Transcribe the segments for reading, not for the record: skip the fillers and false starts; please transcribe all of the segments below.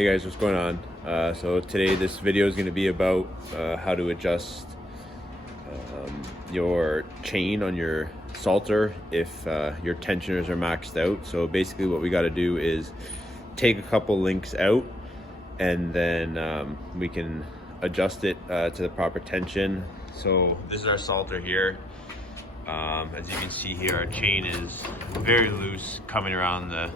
Hey guys, what's going on? So today this video is going to be about how to adjust your chain on your salter if your tensioners are maxed out. So basically what we got to do is take a couple links out and then we can adjust it to the proper tension. So this is our salter here. As you can see here, our chain is very loose coming around the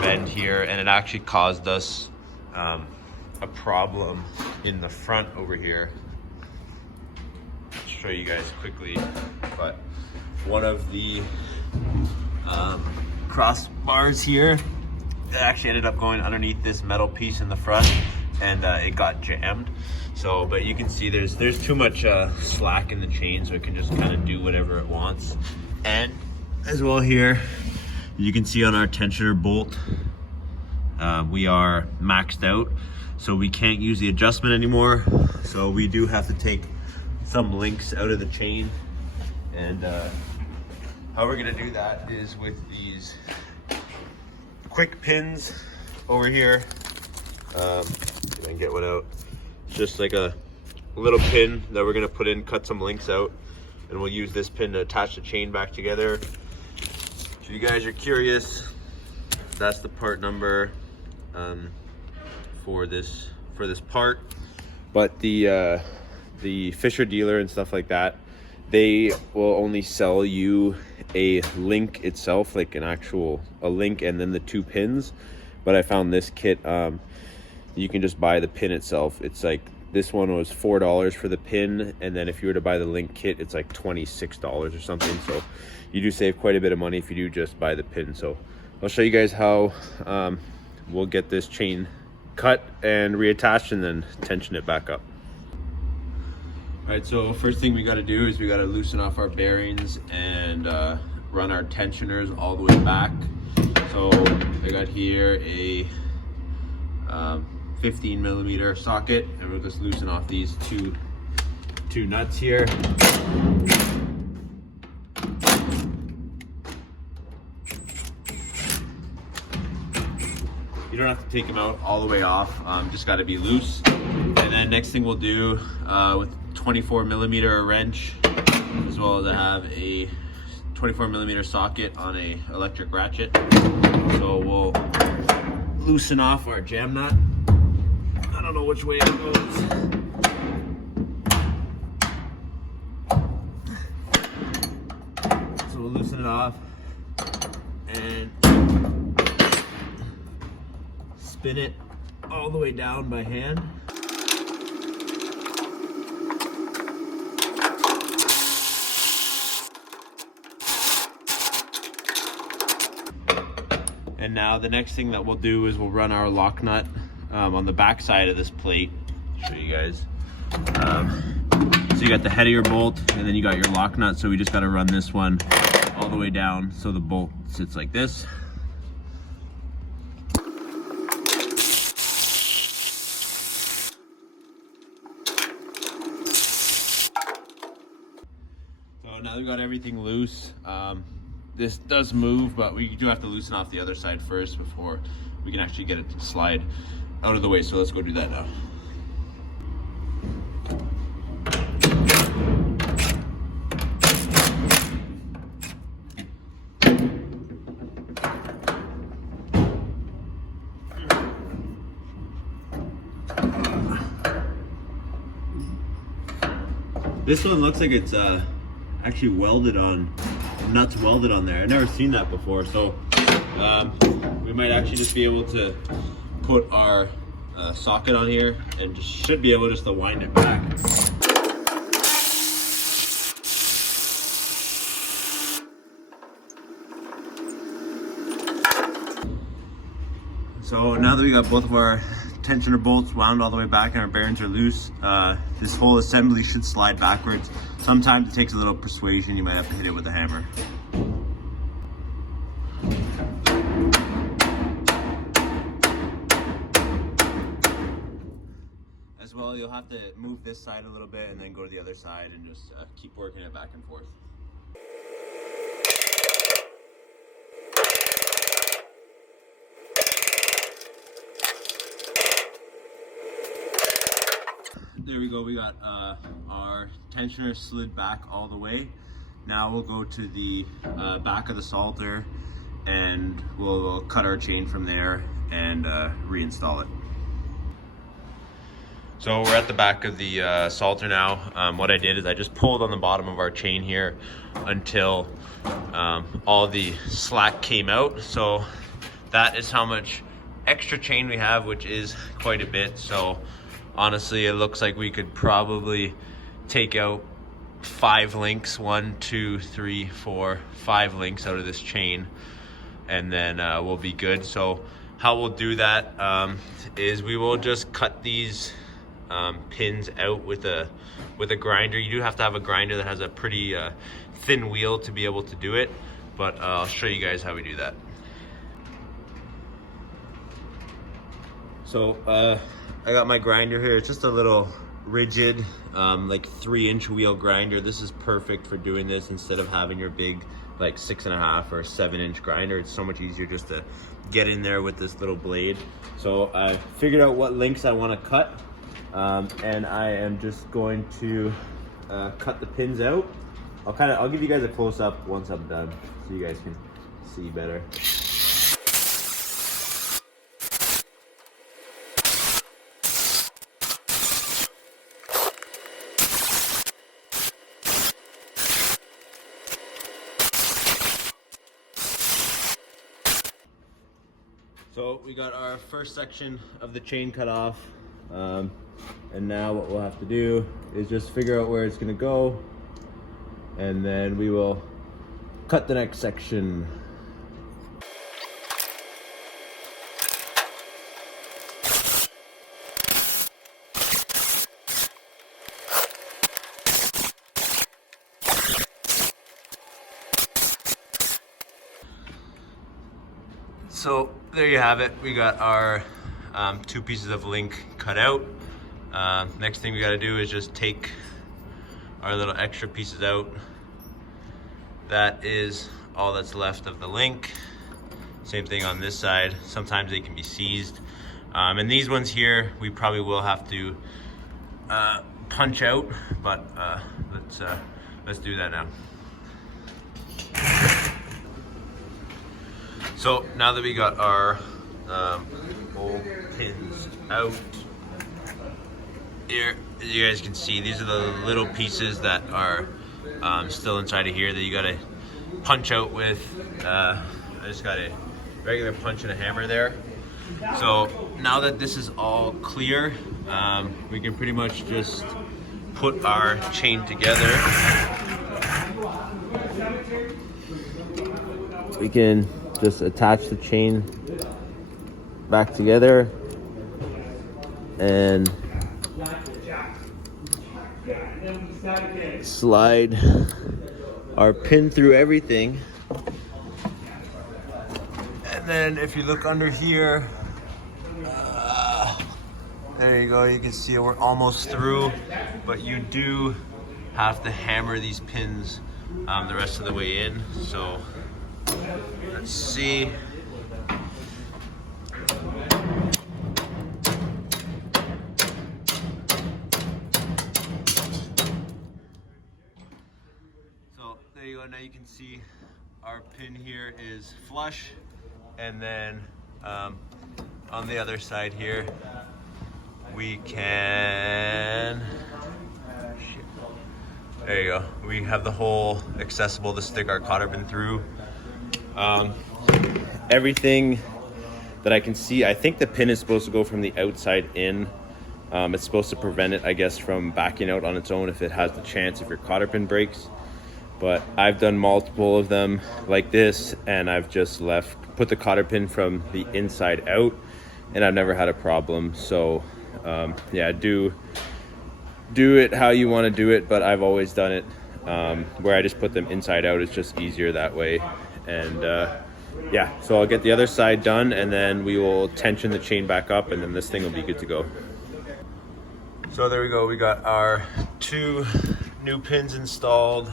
bend here, and it actually caused us a problem in the front over here. I'll show you guys quickly, but one of the crossbars here, it actually ended up going underneath this metal piece in the front, and it got jammed. So, but you can see there's too much slack in the chain, so it can just kind of do whatever it wants. And as well here, you can see on our tensioner bolt, we are maxed out, so we can't use the adjustment anymore. So we do have to take some links out of the chain, and how we're gonna do that is with these quick pins over here. See if I can get one out. Just like a little pin that we're gonna put in, cut some links out, and we'll use this pin to attach the chain back together. If you guys are curious, that's the part number for this part. But the Fisher dealer and stuff like that, they will only sell you a link itself, like a link and then the two pins. But I found this kit, you can just buy the pin itself. It's like, this one was $4 for the pin, and then if you were to buy the link kit, it's like $26 or something. So you do save quite a bit of money if you do just buy the pin. So I'll show you guys how we'll get this chain cut and reattached and then tension it back up. All right, so first thing we got to do is we got to loosen off our bearings and run our tensioners all the way back. So I got here a 15 millimeter socket, and we'll just loosen off these two nuts here. You don't have to take them out all the way off, just got to be loose. And then next thing we'll do with 24 millimeter wrench, as well as I have a 24 millimeter socket on a electric ratchet. So we'll loosen off our jam nut. I don't know which way it goes. So we'll loosen it off and spin it all the way down by hand. And now the next thing that we'll do is we'll run our lock nut on the back side of this plate. Show you guys. So you got the head of your bolt, and then you got your lock nut. So we just got to run this one all the way down so the bolt sits like this. So now we've got everything loose. This does move, but we do have to loosen off the other side first before we can actually get it to slide out of the way. So let's go do that now. This one looks like it's actually welded on, nuts welded on there. I've never seen that before, so we might actually just be able to put our socket on here and just should be able just to wind it back. So now that we got both of our tensioner bolts wound all the way back and our bearings are loose, this whole assembly should slide backwards. Sometimes it takes a little persuasion. You might have to hit it with a hammer. As well, you'll have to move this side a little bit and then go to the other side and just keep working it back and forth. there we go. We got our tensioner slid back all the way. Now we'll go to the back of the salter and we'll cut our chain from there and reinstall it. So we're at the back of the salter now. What I did is I just pulled on the bottom of our chain here until all the slack came out. So that is how much extra chain we have, which is quite a bit. So honestly, it looks like we could probably take out 5 links, 1, 2, 3, 4, 5 links out of this chain, and then we'll be good. So how we'll do that is we will just cut these pins out with a grinder. You do have to have a grinder that has a pretty thin wheel to be able to do it, but I'll show you guys how we do that. So I got my grinder here. It's just a little rigid, like 3-inch wheel grinder. This is perfect for doing this instead of having your big like 6.5 or 7-inch grinder. It's so much easier just to get in there with this little blade. So I figured out what links I want to cut, and I am just going to cut the pins out. I'll give you guys a close-up once I'm done so you guys can see better. So we got our first section of the chain cut off, and now what we'll have to do is just figure out where it's going to go, and then we will cut the next section. So there you have it. We got our 2 pieces of link cut out. Next thing we got to do is just take our little extra pieces out. That is all that's left of the link. Same thing on this side. Sometimes they can be seized. And these ones here, we probably will have to punch out, but let's do that now. So now that we got our old pins out, here, as you guys can see, these are the little pieces that are still inside of here that you gotta punch out with. I just got a regular punch and a hammer there. So now that this is all clear, we can pretty much just put our chain together. We can just attach the chain back together and slide our pin through everything. And then if you look under here, there you go, you can see we're almost through, but you do have to hammer these pins the rest of the way in. So let's see. So there you go. Now you can see our pin here is flush, and then on the other side here we can, there you go, we have the hole accessible to stick our cotter pin through. Everything that I can see, I think the pin is supposed to go from the outside in. It's supposed to prevent it, I guess, from backing out on its own if it has the chance if your cotter pin breaks. But I've done multiple of them like this, and I've just put the cotter pin from the inside out, and I've never had a problem. So yeah, do it how you want to do it, but I've always done it where I just put them inside out. It's just easier that way. And yeah, so I'll get the other side done, and then we will tension the chain back up, and then this thing will be good to go. So there we go, we got our 2 new pins installed,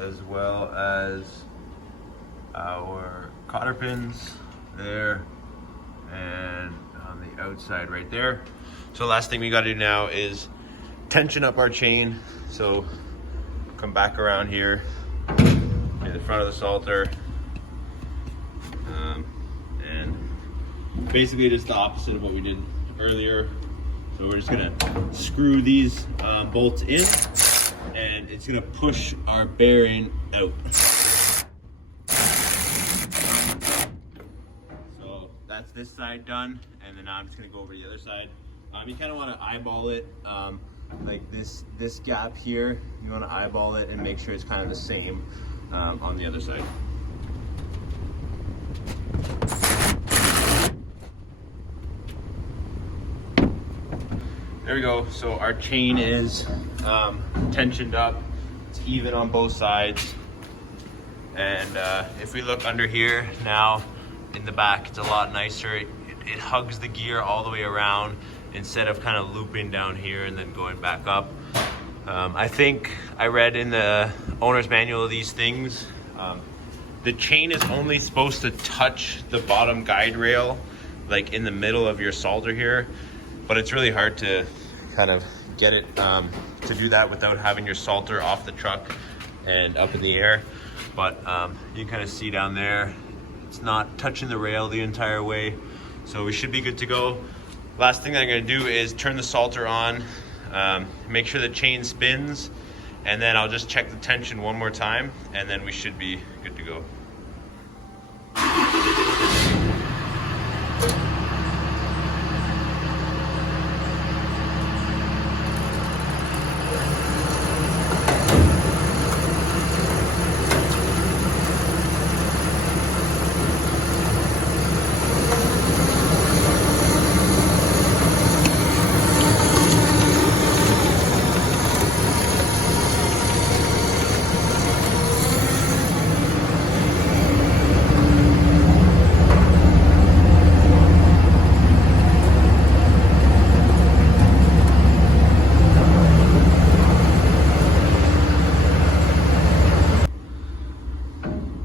as well as our cotter pins there and on the outside right there. So last thing we got to do now is tension up our chain. So come back around here in the front of the salter, and basically just the opposite of what we did earlier. So we're just gonna screw these bolts in, and it's gonna push our bearing out. So that's this side done, and then now I'm just gonna go over to the other side. You kind of want to eyeball it, like this gap here. You want to eyeball it and make sure it's kind of the same on the other side. There we go. So our chain is tensioned up. It's even on both sides. And if we look under here now in the back, it's a lot nicer. It hugs the gear all the way around instead of kind of looping down here and then going back up. I think I read in the owner's manual of these things, the chain is only supposed to touch the bottom guide rail, like in the middle of your salter here. But it's really hard to kind of get it to do that without having your salter off the truck and up in the air. But you can kind of see down there, it's not touching the rail the entire way. So we should be good to go. Last thing that I'm gonna do is turn the salter on, make sure the chain spins, and then I'll just check the tension one more time, and then we should be good to go.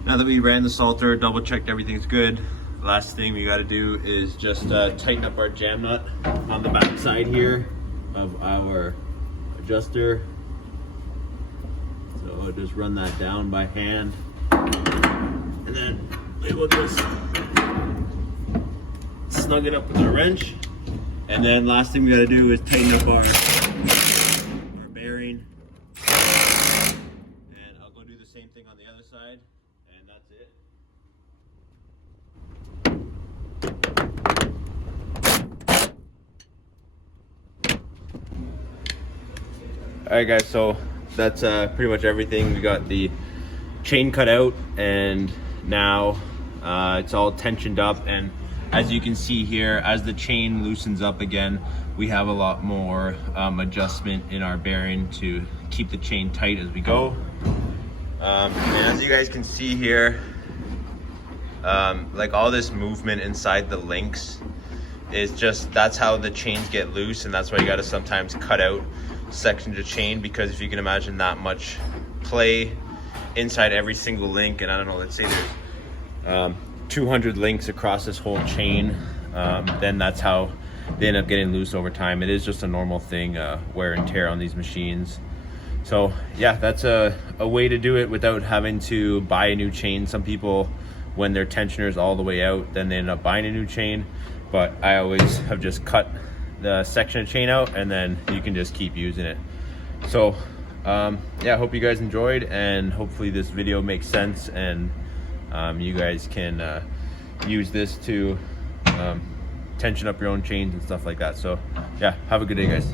Now that we ran the salter, double checked everything's good, last thing we got to do is just tighten up our jam nut on the back side here of our adjuster. So just run that down by hand, and then we will just snug it up with our wrench. And then last thing we got to do is tighten up our bearing, and I'll go do the same thing on the other side. And that's it. All right, guys, so that's pretty much everything. We got the chain cut out, and now it's all tensioned up. And as you can see here, as the chain loosens up again, we have a lot more adjustment in our bearing to keep the chain tight as we go. And as you guys can see here, like all this movement inside the links is just, that's how the chains get loose, and that's why you got to sometimes cut out sections of chain, because if you can imagine that much play inside every single link, and I don't know, let's say there's 200 links across this whole chain, then that's how they end up getting loose over time. It is just a normal thing, wear and tear on these machines. So yeah, that's a way to do it without having to buy a new chain. Some people, when their tensioner's all the way out, then they end up buying a new chain. But I always have just cut the section of chain out, and then you can just keep using it. So yeah, hope you guys enjoyed, and hopefully this video makes sense, and you guys can use this to tension up your own chains and stuff like that. So yeah, have a good day, guys.